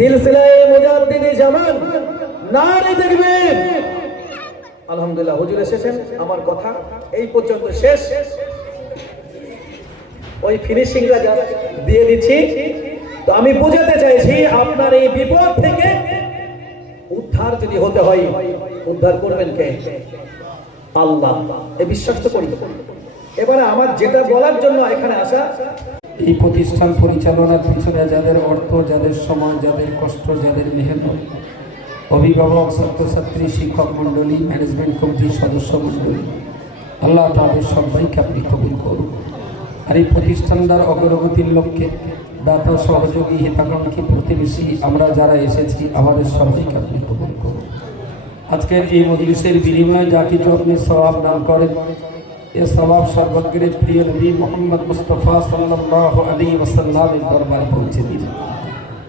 সিলসিলায়ে মুজাদ্দিদি জামান নারে তাকবীর। আলহামদুলিল্লাহ, হুজুর এসেছেন, আমার কথা এই পর্যন্ত শেষ। ওই ফিনিশিংটা দিয়ে দিচ্ছি। তো আমি বুঝাতে চাইছি, আপনার এই বিপদ থেকে উদ্ধার যদি হতে হয়, উদ্ধার করবেন কে? আল্লাহ। এই বিশ্বাস তো করি। এবারে আমার যেটা বলার জন্য এখানে আসা, এই প্রতিষ্ঠান পরিচালনার পিছনে যাদের অর্থ, যাদের সময়, যাদের কষ্ট, যাদের মেহনত, অভিভাবক, ছাত্রছাত্রী, শিক্ষক মণ্ডলী, ম্যানেজমেন্ট কমিটির সদস্য মণ্ডলী, আল্লাহ তাদের সবাইকে আপনি কবুল করুন। আর এই প্রতিষ্ঠানটার অগ্রগতির লক্ষ্যে দাতা, সহযোগী, হিতাকাঙ্ক্ষী, প্রতিবেশী আমরা যারা এসেছি, আমাদের সবাইকে আপনি কবুল করুন। আজকের এই মজলিসের বিনিময়ে যা কিছু আপনি সওয়াব দান করেন, এ সওয়াব সর্বগ্রের প্রিয় নবী মুহাম্মদ মুস্তাফা সাল্লাল্লাহু আলাইহি ওয়াসাল্লামের দরবারে পৌঁছে দিন।